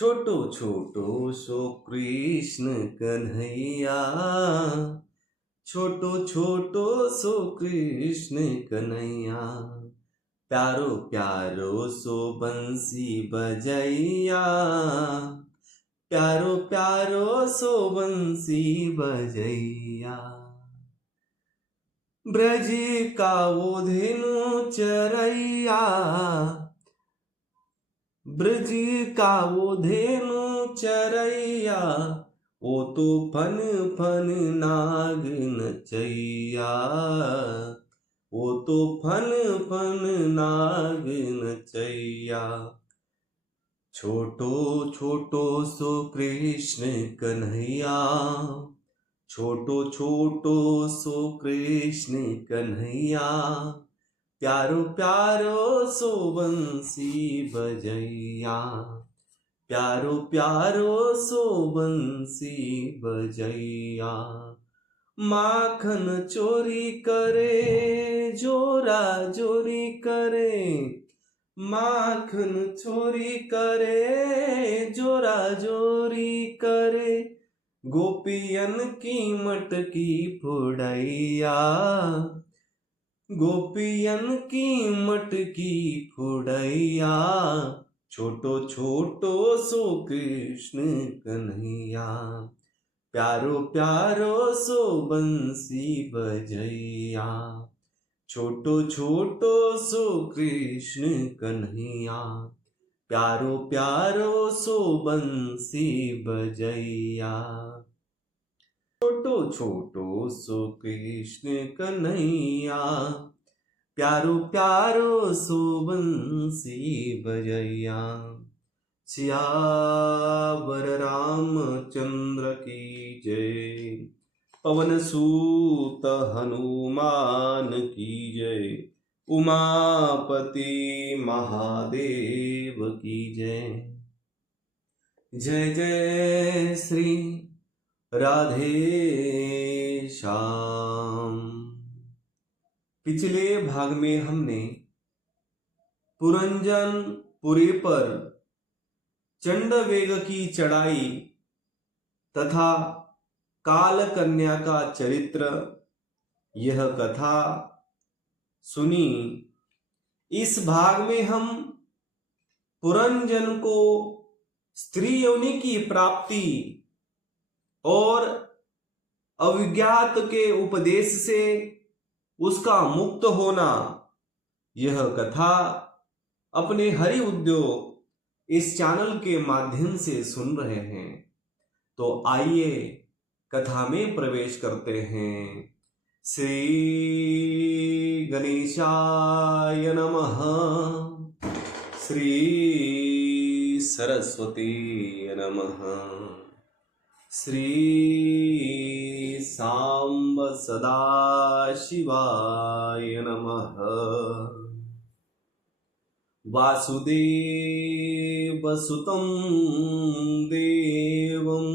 छोटो छोटो सो कृष्ण कन्हैया, छोटो छोटो सो कृष्ण कन्हैया, प्यारो प्यारो सो बंसी बजैया, प्यारो प्यारो सो बंसी बजैया। ब्रज का वो धेनु चरैया, ब्रज का वो धेनु चरैया, वो तो फन फन नाग नचैया, वो तो फन फन नाग नचैया। छोटो छोटो सो कृष्ण कन्हैया, छोटो छोटो सो कृष्ण कन्हैया, प्यारो प्यारो सो बंसी बजैया, प्यारो प्यारो सो बंसी बजैया। माखन चोरी करे जोरा जोरी करे, माखन चोरी करे जोरा जोरी करे, गोपियन की मटकी फुड़ैया, गोपियन की मटकी फुड़ैया। छोटो छोटो सो कृष्ण कन्हैया, प्यारो प्यारो सो बंसी बजैया, छोटो छोटो सो कृष्ण कन्हैया, प्यारो प्यारो सो बंसी बजैया। छोटो छोटो सो कृष्ण कन्हैया, प्यारो प्यारो सो बंसी बजैया। सियावर रामचंद्र की जय, पवन सूत हनुमान की जय, उमापति महादेव की जय। जय जय श्री राधे श्याम। पिछले भाग में हमने पुरंजनपुरी पर चंडवेग की चढ़ाई तथा काल कन्या का चरित्र, यह कथा सुनी। इस भाग में हम पुरंजन को स्त्री योनि की प्राप्ति और अविज्ञात के उपदेश से उसका मुक्त होना, यह कथा अपने हरि उद्योग इस चैनल के माध्यम से सुन रहे हैं। तो आइए कथा में प्रवेश करते हैं। श्री गणेशाय नमः, श्री सरस्वती नमः, श्री सांब सदाशिवाय नमः। वासुदेव सुतं देवं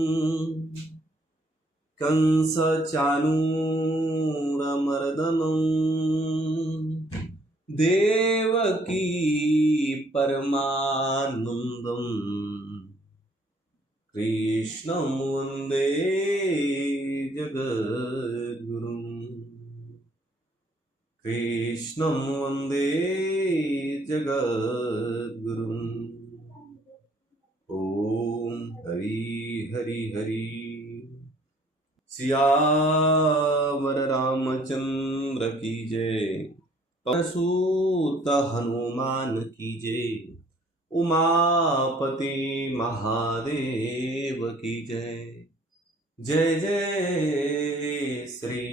कंस चाणूरमर्दनं, देवकी परमानंदं, कृष्णं वन्दे जगद्गुरुं, कृष्णं वन्दे जगद्गुरुं। ओम हरि हरि हरि। सियावर रामचंद्र की जय, पवन सूत हनुमान की जय, उमापति महादेव की जय। जय जय श्री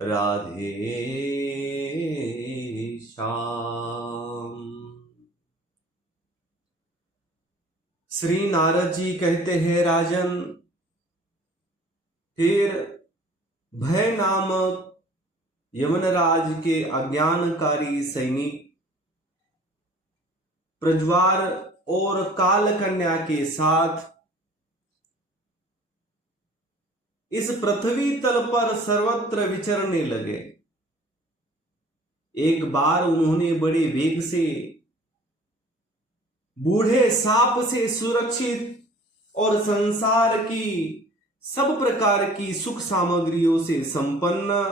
राधे श्याम। श्री नारद जी कहते हैं, राजन, फिर भय नामक यमनराज के अज्ञानकारी सैनिक प्रज्वार और काल कन्या के साथ इस पृथ्वी तल पर सर्वत्र विचरने लगे। एक बार उन्होंने बड़े वेग से बूढ़े सांप से सुरक्षित और संसार की सब प्रकार की सुख सामग्रियों से संपन्न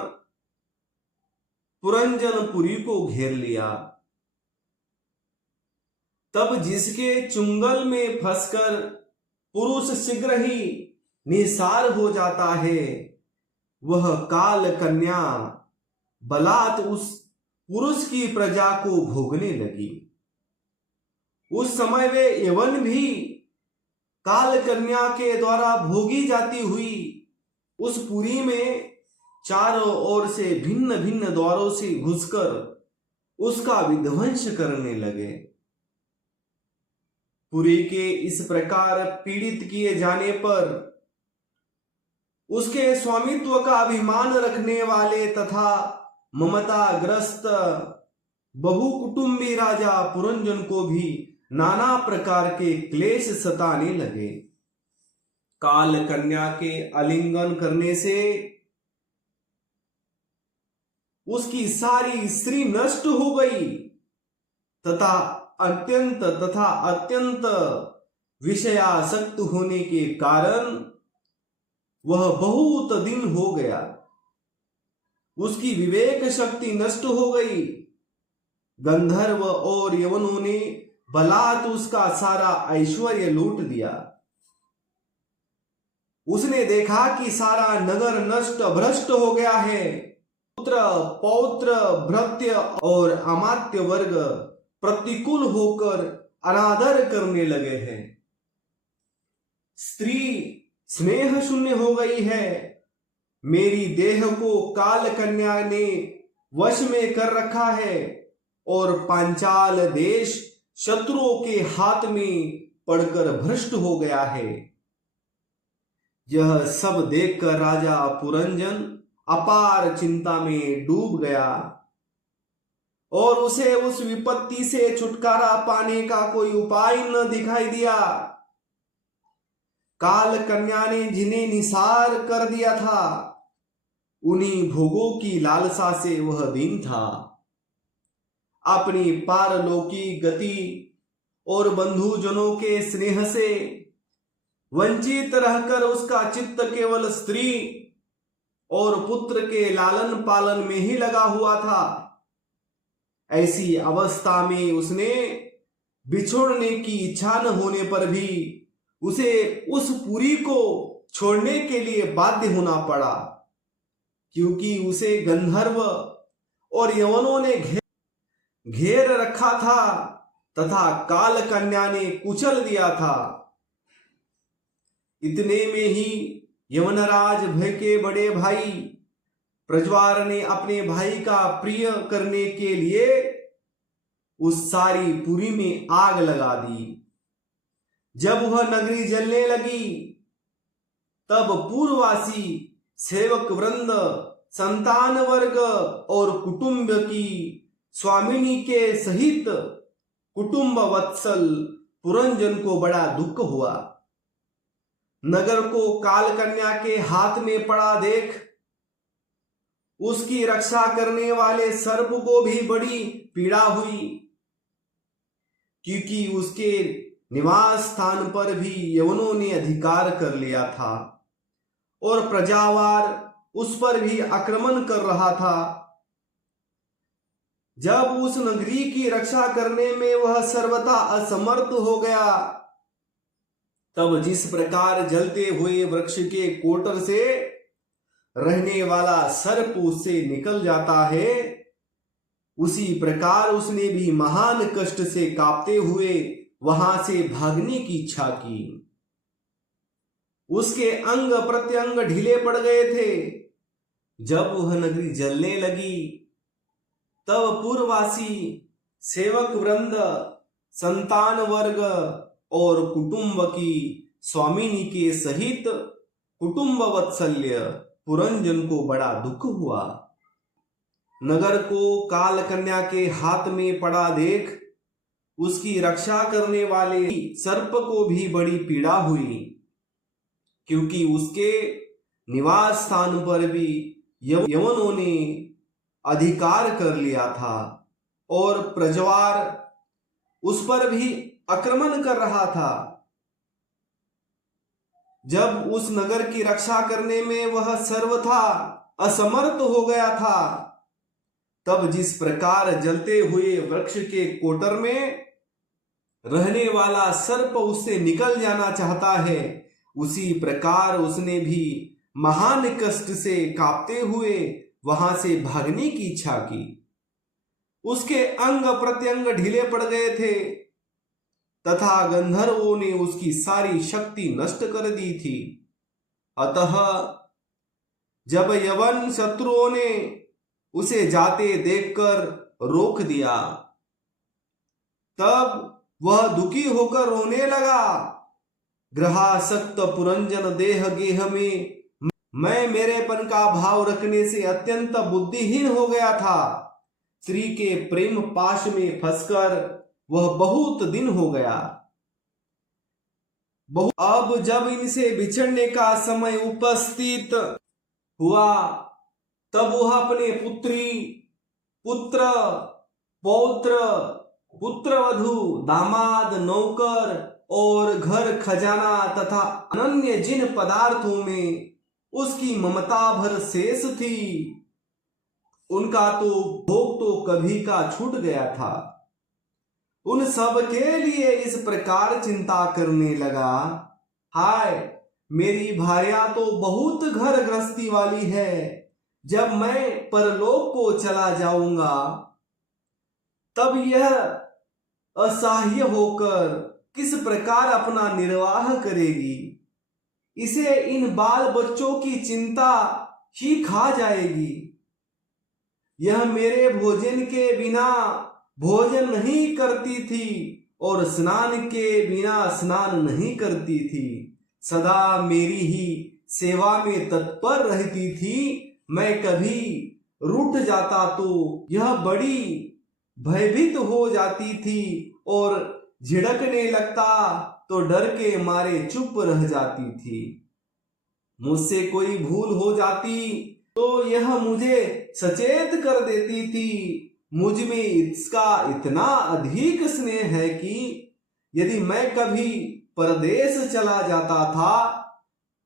पुरंजनपुरी को घेर लिया। तब जिसके चुंगल में फंसकर पुरुष शीघ्र ही निसार हो जाता है, वह काल कन्या बलात् उस पुरुष की प्रजा को भोगने लगी। उस समय वे यवन भी काल कन्या के द्वारा भोगी जाती हुई उस पुरी में चारों ओर से भिन्न भिन्न द्वारों से घुसकर उसका विध्वंस करने लगे। पुरी के इस प्रकार पीड़ित किए जाने पर उसके स्वामित्व का अभिमान रखने वाले तथा ममताग्रस्त बहुकुटुंबी राजा पुरंजन को भी नाना प्रकार के क्लेश सताने लगे। काल कन्या के आलिंगन करने से उसकी सारी स्त्री नष्ट हो गई तथा अत्यंत विषयासक्त होने के कारण वह बहुत दिन हो गया। उसकी विवेक शक्ति नष्ट हो गई। गंधर्व और यवनों ने बलात् उसका सारा ऐश्वर्य लूट दिया। उसने देखा कि सारा नगर नष्ट भ्रष्ट हो गया है। पुत्र पौत्र भृत्य और अमात्य वर्ग प्रतिकूल होकर अनादर करने लगे हैं। स्त्री स्नेह शून्य हो गई है। मेरी देह को काल कन्या ने वश में कर रखा है और पांचाल देश शत्रुओं के हाथ में पड़कर भ्रष्ट हो गया है। यह सब देखकर राजा पुरंजन अपार चिंता में डूब गया और उसे उस विपत्ति से छुटकारा पाने का कोई उपाय न दिखाई दिया। काल कन्या ने जिन्हें निसार कर दिया था, उन्हीं भोगों की लालसा से वह दिन था। अपनी पारलौकिक गति और बंधुजनों के स्नेह से वंचित रहकर उसका चित्त केवल स्त्री और पुत्र के लालन पालन में ही लगा हुआ था। ऐसी अवस्था में उसने बिछोड़ने की इच्छा न होने पर भी उसे उस पुरी को छोड़ने के लिए बाध्य होना पड़ा, क्योंकि उसे गंधर्व और यवनों ने घेर रखा था तथा काल कन्या ने कुचल दिया था। इतने में ही यवनराज भय के बड़े भाई प्रज्वार ने अपने भाई का प्रिय करने के लिए उस सारी पुरी में आग लगा दी। जब वह नगरी जलने लगी तब पूर्ववासी सेवक वृंद, संतान वर्ग और कुटुंब की स्वामिनी के सहित कुटुंब वत्सल पुरंजन को बड़ा दुख हुआ। नगर को काल कन्या के हाथ में पड़ा देख उसकी रक्षा करने वाले सर्प को भी बड़ी पीड़ा हुई, क्योंकि उसके निवास स्थान पर भी यवनों ने अधिकार कर लिया था और प्रजावार उस पर भी आक्रमण कर रहा था। जब उस नगरी की रक्षा करने में वह सर्वथा असमर्थ हो गया, तब जिस प्रकार जलते हुए वृक्ष के कोटर से रहने वाला सर्प उससे निकल जाता है, उसी प्रकार उसने भी महान कष्ट से कांपते हुए वहां से भागने की इच्छा की। उसके अंग प्रत्यंग ढीले पड़ गए थे। जब वह नगरी जलने लगी तब पूर्ववासी सेवक वृंद, संतान वर्ग और कुटुंब की स्वामिनी के सहित कुटुंब वत्सल्य पुरंजन को बड़ा दुख हुआ। नगर को काल कन्या के हाथ में पड़ा देख उसकी रक्षा करने वाले सर्प को भी बड़ी पीड़ा हुई, क्योंकि उसके निवास स्थान पर भी यवनों ने अधिकार कर लिया था और प्रज्वार उस पर भी आक्रमण कर रहा था। जब उस नगर की रक्षा करने में वह सर्वथा असमर्थ हो गया था, तब जिस प्रकार जलते हुए वृक्ष के कोटर में रहने वाला सर्प उससे निकल जाना चाहता है, उसी प्रकार उसने भी महान कष्ट से कांपते हुए वहां से भागने की इच्छा की। उसके अंग प्रत्यंग ढीले पड़ गए थे तथा गंधर्वों ने उसकी सारी शक्ति नष्ट कर दी थी। अतः जब यवन शत्रुओं ने उसे जाते देखकर रोक दिया, तब वह दुखी होकर रोने लगा। ग्रहासक्त पुरंजन देह गेह में मैं मेरेपन का भाव रखने से अत्यंत बुद्धिहीन हो गया था। स्त्री के प्रेम पाश में फंसकर वह बहुत दिन हो गया। अब जब इनसे बिछड़ने का समय उपस्थित हुआ, तब वह अपने पुत्री, पुत्र, पौत्र, पुत्रवधू, दामाद, नौकर और घर खजाना तथा अन्य जिन पदार्थों में उसकी ममता भर शेष थी, उनका तो भोग तो कभी का छूट गया था। उन सब के लिए इस प्रकार चिंता करने लगा, हाय मेरी भार्या तो बहुत घर गृहस्थी वाली है, जब मैं परलोक को चला जाऊंगा तब यह असह्य होकर किस प्रकार अपना निर्वाह करेगी। इसे इन बाल बच्चों की चिंता ही खा जाएगी। यह मेरे भोजन के बिना भोजन नहीं करती थी और स्नान के बिना स्नान नहीं करती थी। सदा मेरी ही सेवा में तत्पर रहती थी। मैं कभी रूठ जाता तो यह बड़ी भयभीत हो जाती थी और झिड़कने लगता तो डर के मारे चुप रह जाती थी। मुझसे कोई भूल हो जाती तो यह मुझे सचेत कर देती थी। मुझ में इसका इतना अधिक स्नेह है कि यदि मैं कभी परदेश चला जाता था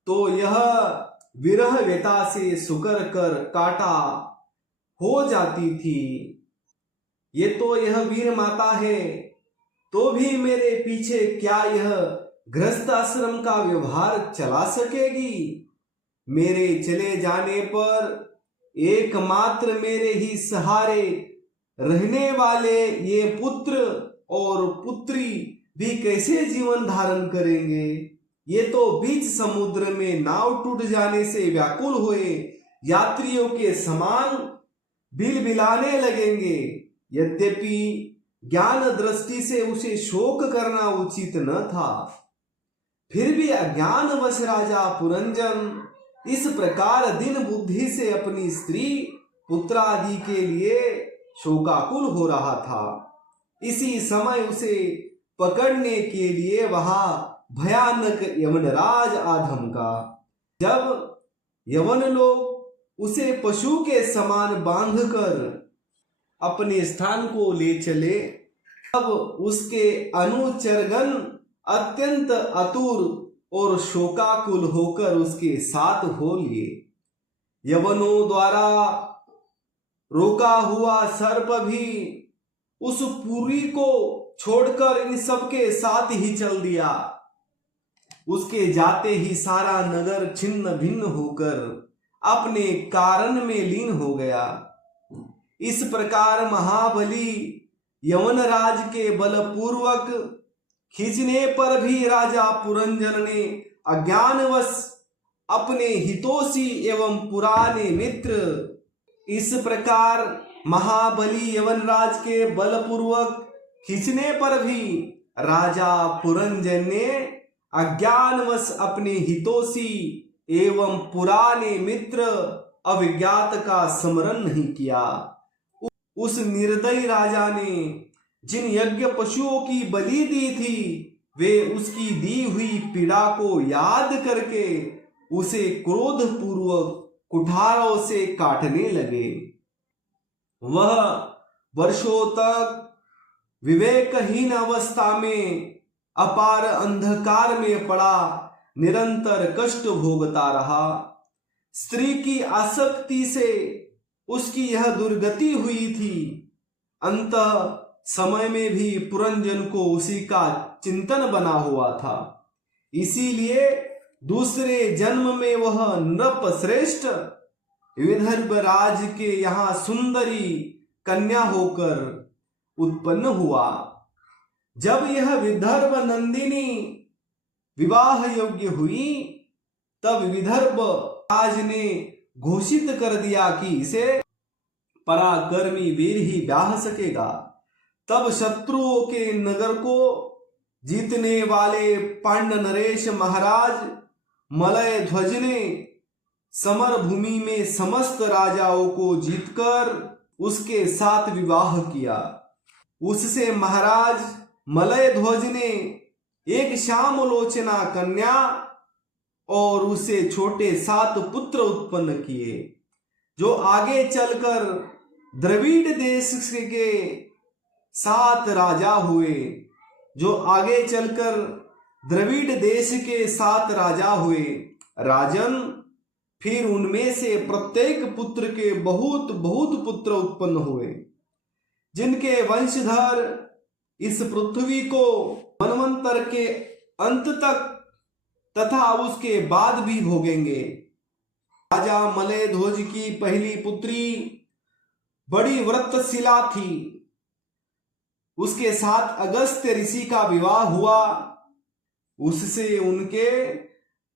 तो यह विरह व्यथा से सुकर कर काटा हो जाती थी। ये तो यह वीर माता है, तो भी मेरे पीछे क्या यह गृहस्थ आश्रम का व्यवहार चला सकेगी? मेरे चले जाने पर एकमात्र मेरे ही सहारे रहने वाले ये पुत्र और पुत्री भी कैसे जीवन धारण करेंगे? ये तो बीच समुद्र में नाव टूट जाने से व्याकुल हुए यात्रियों के समान बिलबिलाने लगेंगे। यद्यपि ज्ञान दृष्टि से उसे शोक करना उचित न था, फिर भी अज्ञानवश राजा पुरंजन इस प्रकार दिन बुद्धि से अपनी स्त्री पुत्र आदि के लिए शोकाकुल हो रहा था। इसी समय उसे पकड़ने के लिए वहां भयानक यवनराज आधमका। जब यवन लोग उसे पशु के समान बांधकर अपने स्थान को ले चले, तब उसके अनुचरगण अत्यंत आतुर और शोकाकुल होकर उसके साथ हो लिए। यवनों द्वारा रोका हुआ सर्प भी उस पुरी को छोड़कर इन सबके साथ ही चल दिया। उसके जाते ही सारा नगर छिन्न भिन्न होकर अपने कारण में लीन हो गया। इस प्रकार महाबली यवनराज के बलपूर्वक खींचने पर भी राजा पुरंजन ने अज्ञानवश अपने हितोषी एवं पुराने मित्र, इस प्रकार महाबली यवनराज के बलपूर्वक खींचने पर भी राजा पुरंजन ने अज्ञानवश अपने हितोषी एवं पुराने मित्र अविज्ञात का स्मरण नहीं किया। उस निर्दयी राजा ने जिन यज्ञ पशुओं की बलि दी थी, वे उसकी दी हुई पीड़ा को याद करके उसे क्रोध पूर्वक कुठारों से काटने लगे। वह वर्षों तक विवेकहीन अवस्था में अपार अंधकार में पड़ा निरंतर कष्ट भोगता रहा। स्त्री की आसक्ति से उसकी यह दुर्गति हुई थी। अंत समय में भी पुरंजन को उसी का चिंतन बना हुआ था। इसीलिए दूसरे जन्म में वह नृप श्रेष्ठ विदर्भ राज के यहाँ सुंदरी कन्या होकर उत्पन्न हुआ। जब यह विदर्भ नंदिनी विवाह योग्य हुई तब विदर्भ राज ने घोषित कर दिया कि इसे पराक्रमी वीर ही ब्याह सकेगा। तब शत्रुओं के नगर को जीतने वाले पांड नरेश महाराज मलय ध्वज ने समर भूमि में समस्त राजाओं को जीतकर उसके साथ विवाह किया। उससे महाराज मलय ध्वज ने एक श्यामलोचना कन्या और उसे छोटे 7 पुत्र उत्पन्न किए, जो आगे चलकर द्रविड़ देश के 7 राजा हुए। राजन, फिर उनमें से प्रत्येक पुत्र के बहुत बहुत पुत्र उत्पन्न हुए, जिनके वंशधर इस पृथ्वी को मनवंतर के अंत तक तथा उसके बाद भी भोगेंगे। राजा मलय ध्वज की पहली पुत्री बड़ी व्रतशिला थी। उसके साथ अगस्त्य ऋषि का विवाह हुआ। उससे उनके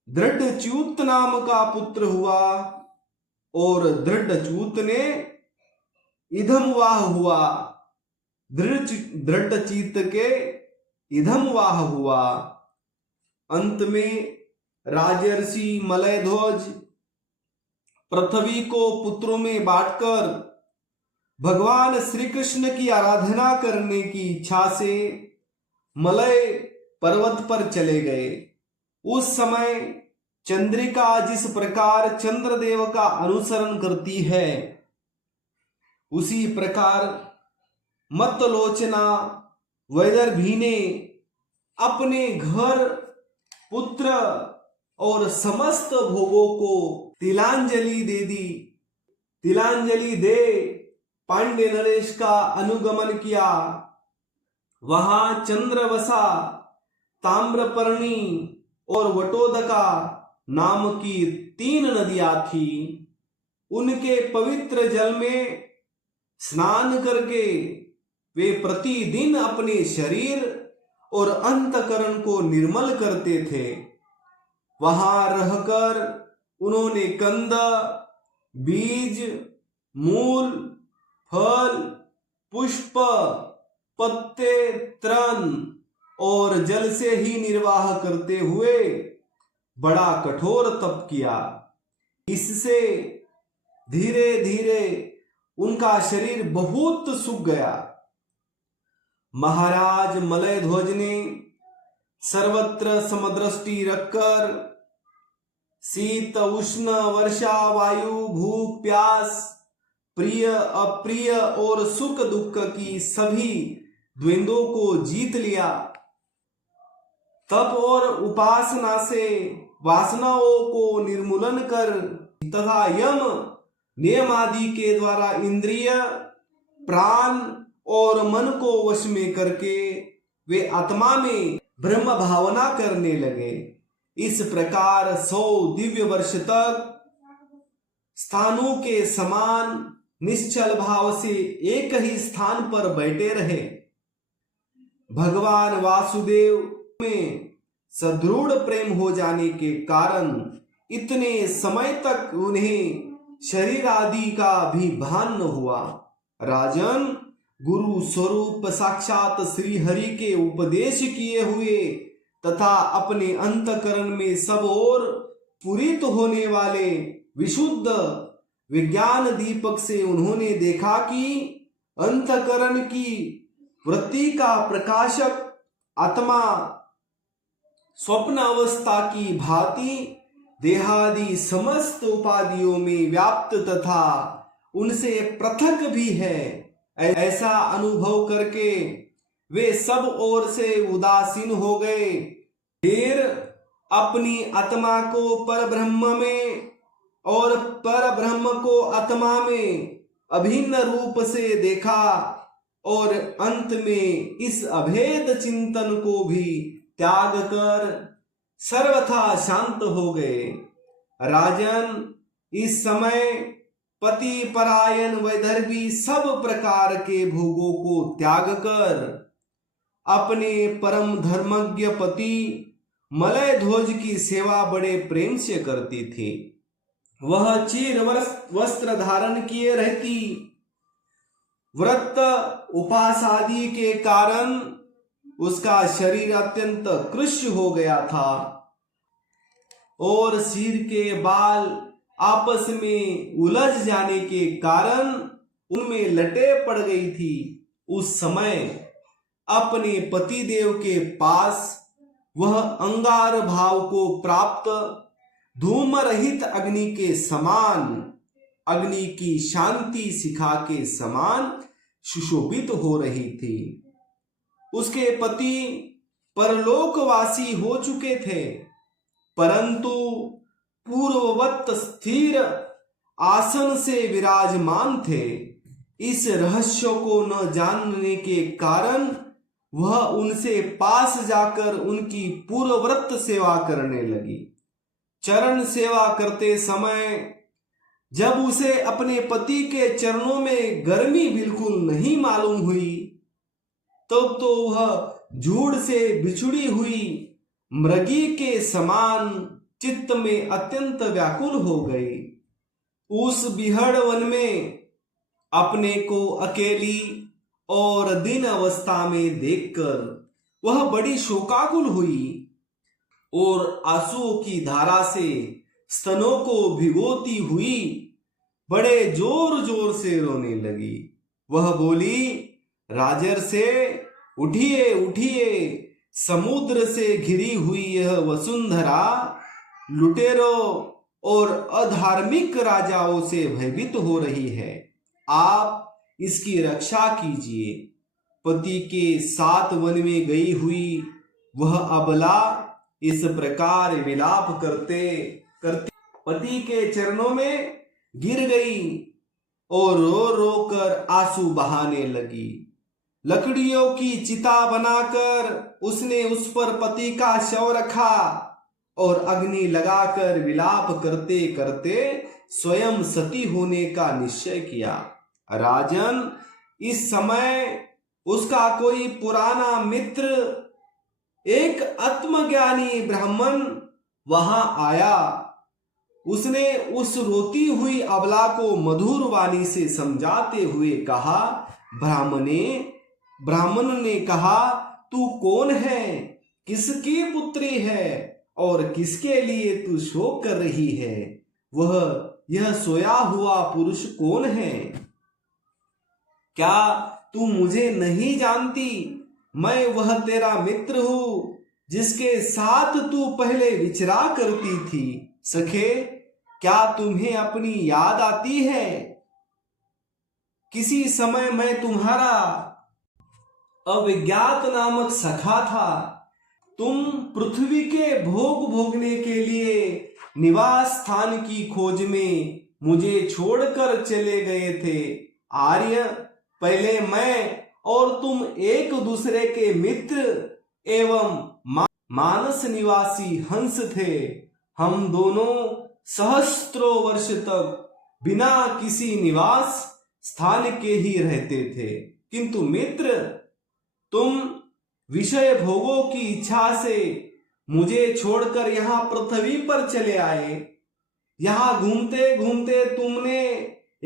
दृढ़च्युत नाम का पुत्र हुआ और दृढ़च्युत ने इधमवाह हुआ। दृढ़चित के इधमवाह हुआ। अंत में राजर्षि मलय ध्वज पृथ्वी को पुत्रों में बांटकर भगवान श्री कृष्ण की आराधना करने की इच्छा से मलय पर्वत पर चले गए। उस समय चंद्रिका जिस प्रकार चंद्रदेव का अनुसरण करती है, उसी प्रकार मत्तलोचना वैदर्भी ने अपने घर, पुत्र और समस्त भोगों को तिलांजलि दे दी। तिलांजलि दे पांड्य नरेश का अनुगमन किया। वहां चंद्रवसा, ताम्रपर्णी और वटोदका नाम की 3 नदियां थी। उनके पवित्र जल में स्नान करके वे प्रतिदिन अपने शरीर और अंतकरण को निर्मल करते थे। वहां रहकर उन्होंने कंद, बीज, मूल, फल, पुष्प, पत्ते, तृण और जल से ही निर्वाह करते हुए बड़ा कठोर तप किया। इससे धीरे धीरे उनका शरीर बहुत सूख गया। महाराज मलय ध्वज ने सर्वत्र समदृष्टि रखकर शीत, उष्ण, वर्षा, वायु, भूख, प्यास, प्रिय, अप्रिय और सुख दुख की सभी द्वंद्वों को जीत लिया। तप और उपासना से वासनाओं को निर्मूलन कर तथा यम नियम आदि के द्वारा इंद्रिय, प्राण और मन को वश में करके वे आत्मा में ब्रह्म भावना करने लगे। इस प्रकार 100 दिव्य वर्ष तक स्थानों के समान निश्चल भाव से एक ही स्थान पर बैठे रहे। भगवान वासुदेव में सदृढ़ प्रेम हो जाने के कारण इतने समय तक उन्हें शरीर आदि का भी भान न हुआ। राजन, गुरु स्वरूप साक्षात श्री हरि के उपदेश किए हुए तथा अपने अंतकरण में सब ओर पूरित होने वाले विशुद्ध विज्ञान दीपक से उन्होंने देखा कि अंतकरण की वृत्ति का प्रकाशक आत्मा स्वप्न अवस्था की भांति देहादि समस्त उपाधियों में व्याप्त तथा उनसे पृथक भी है। ऐसा अनुभव करके वे सब ओर से उदासीन हो गए। फिर अपनी आत्मा को परब्रह्म में और परब्रह्म को आत्मा में अभिन्न रूप से देखा और अंत में इस अभेद चिंतन को भी त्याग कर सर्वथा शांत हो गए। राजन, इस समय पति परायण वैदर्भी सब प्रकार के भोगों को त्याग कर अपने परम धर्मज्ञ पति मलय ध्वज की सेवा बड़े प्रेम से करती थी। वह चीर वस्त्र धारण किए रहती। व्रत उपास आदि के कारण उसका शरीर अत्यंत कृश हो गया था और सिर के बाल आपस में उलझ जाने के कारण उनमें लटे पड़ गई थी। उस समय अपने पतिदेव के पास वह अंगार भाव को प्राप्त धूम रहित अग्नि के समान, अग्नि की शांति शिखा के समान सुशोभित हो रही थी। उसके पति परलोकवासी हो चुके थे, परंतु पूर्ववत स्थिर आसन से विराजमान थे। इस रहस्य को न जानने के कारण वह उनसे पास जाकर उनकी पूर्वव्रत सेवा करने लगी। चरण सेवा करते समय जब उसे अपने पति के चरणों में गर्मी बिल्कुल नहीं मालूम हुई, तब तो वह झूठ से बिछुड़ी हुई मृगी के समान चित्त में अत्यंत व्याकुल हो गई। उस बिहड़ वन में अपने को अकेली और दीन अवस्था में देखकर वह बड़ी शोकाकुल हुई और आंसुओं की धारा से स्तनों को भिगोती हुई बड़े जोर जोर से रोने लगी। वह बोली, राजर से उठिए उठिए, समुद्र से घिरी हुई यह वसुंधरा लुटेरों और अधार्मिक राजाओं से भयभीत हो रही है। आप इसकी रक्षा कीजिए। पति के साथ वन में गई हुई वह अबला इस प्रकार विलाप करते करते पति के चरणों में गिर गई और रो रो कर आंसू बहाने लगी। लकड़ियों की चिता बनाकर उसने उस पर पति का शव रखा और अग्नि लगाकर विलाप करते करते स्वयं सती होने का निश्चय किया। राजन, इस समय उसका कोई पुराना मित्र, एक आत्मज्ञानी ब्राह्मण वहां आया। उसने उस रोती हुई अबला को मधुर वाणी से समझाते हुए कहा, ब्राह्मण ने कहा, तू कौन है, किसकी पुत्री है और किसके लिए तू शोक कर रही है? यह सोया हुआ पुरुष कौन है? क्या तू मुझे नहीं जानती? मैं वह तेरा मित्र हूं जिसके साथ तू पहले विचरा करती थी। सखे, क्या तुम्हें अपनी याद आती है? किसी समय मैं तुम्हारा अविज्ञात नामक सखा था। तुम पृथ्वी के भोग भोगने के लिए निवास स्थान की खोज में मुझे छोड़कर चले गए थे। आर्य, पहले मैं और तुम एक दूसरे के मित्र एवं मानस निवासी हंस थे। हम दोनों सहस्त्रों वर्ष तक बिना किसी निवास स्थान के ही रहते थे, किंतु मित्र, तुम विषय भोगों की इच्छा से मुझे छोड़कर यहां पृथ्वी पर चले आए। यहां घूमते घूमते तुमने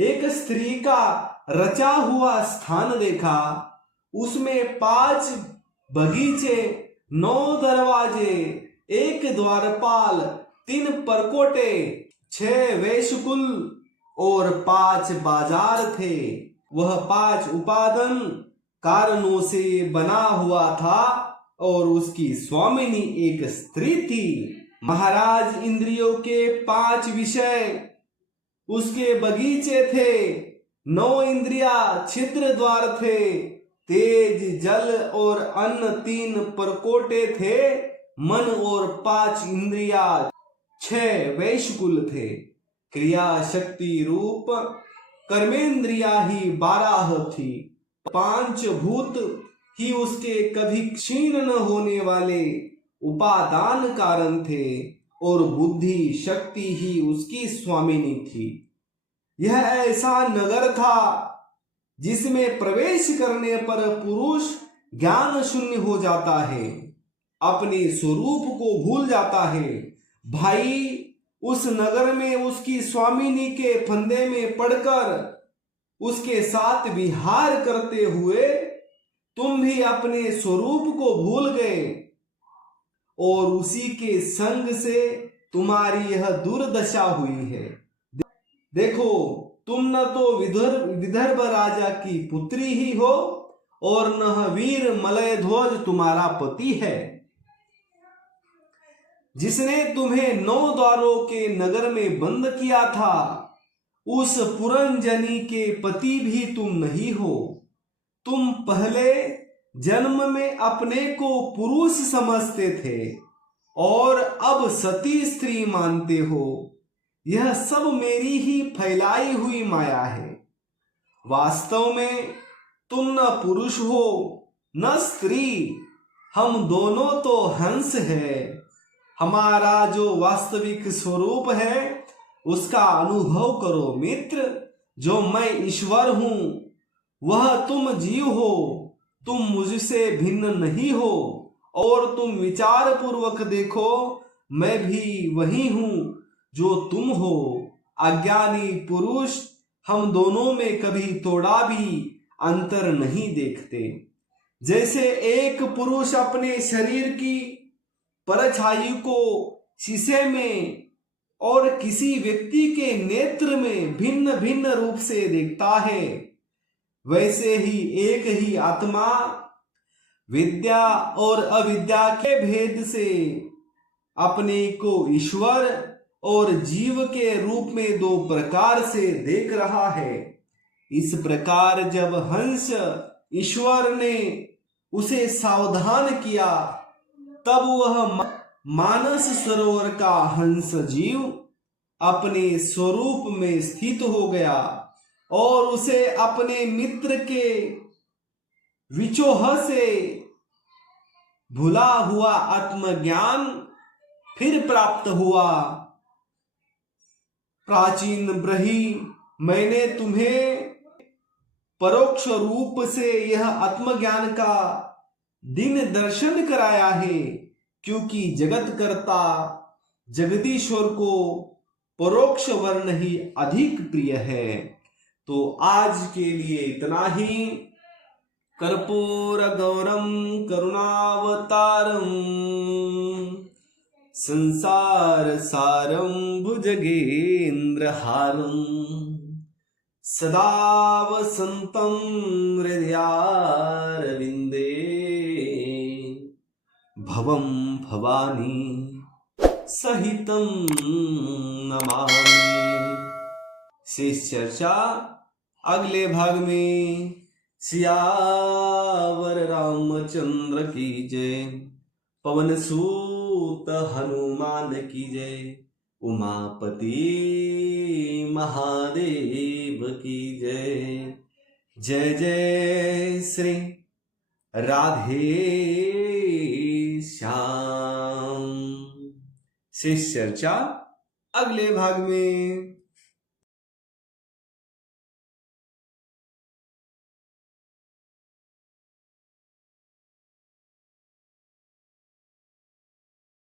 एक स्त्री का रचा हुआ स्थान देखा। उसमें 5 बगीचे, 9 दरवाजे, 1 द्वारपाल, 3 परकोटे, 6 वेश्यकुल और 5 बाजार थे। वह 5 उपादान कारणों से बना हुआ था और उसकी स्वामिनी एक स्त्री थी। महाराज, इंद्रियों के 5 विषय उसके बगीचे थे, 9 इंद्रिया छिद्र द्वार थे, तेज, जल और अन्न 3 परकोटे थे। मन और 5 इंद्रिया, 6 वैशकुल थे। क्रिया शक्ति रूप कर्मेंद्रिया ही 12 थी। 5 भूत ही उसके कभी क्षीण न होने वाले उपादान कारण थे और बुद्धि शक्ति ही उसकी स्वामिनी थी। यह ऐसा नगर था जिसमें प्रवेश करने पर पुरुष ज्ञान शून्य हो जाता है, अपने स्वरूप को भूल जाता है। भाई, उस नगर में उसकी स्वामिनी के फंदे में पड़कर उसके साथ विहार करते हुए तुम भी अपने स्वरूप को भूल गए और उसी के संग से तुम्हारी यह दुर्दशा हुई है। देखो, तुम न तो विदर्भ राजा की पुत्री ही हो और न वीर मलयध्वज तुम्हारा पति है, जिसने तुम्हें 9 द्वारों के नगर में बंद किया था। उस पुरंजनी के पति भी तुम नहीं हो। तुम पहले जन्म में अपने को पुरुष समझते थे और अब सती स्त्री मानते हो। यह सब मेरी ही फैलाई हुई माया है। वास्तव में तुम न पुरुष हो न स्त्री, हम दोनों तो हंस है। हमारा जो वास्तविक स्वरूप है उसका अनुभव करो मित्र। जो मैं ईश्वर हूं वह तुम जीव हो। तुम मुझसे भिन्न नहीं हो और तुम विचार पूर्वक देखो, मैं भी वही हूं जो तुम हो। अज्ञानी पुरुष हम दोनों में कभी थोड़ा भी अंतर नहीं देखते। जैसे एक पुरुष अपने शरीर की परछाई को शीशे में और किसी व्यक्ति के नेत्र में भिन्न भिन्न रूप से देखता है, वैसे ही एक ही आत्मा विद्या और अविद्या के भेद से अपने को ईश्वर और जीव के रूप में 2 प्रकार से देख रहा है। इस प्रकार जब हंस ईश्वर ने उसे सावधान किया, तब वह मानस सरोवर का हंस जीव अपने स्वरूप में स्थित हो गया और उसे अपने मित्र के विचोह से भुला हुआ आत्मज्ञान फिर प्राप्त हुआ। प्राचीन ब्रही, मैंने तुम्हें परोक्ष रूप से यह आत्मज्ञान का दिन दर्शन कराया है, क्योंकि जगत कर्ता जगदीश्वर को परोक्ष वर्ण ही अधिक प्रिय है। तो आज के लिए इतना ही। कर्पूर गौरम करुणावतारम संसार सारम भुजगेंद्र हारम सदा वसंतम हृदयारविंदे भवम भवानी सहितं नमामि। शेष चर्चा अगले भाग में। सियावर रामचंद्र की जय। पवन सूत हनुमान की जय। उमापति महादेव की जय। जय जय श्री राधे श्याम। शेष चर्चा अगले भाग में।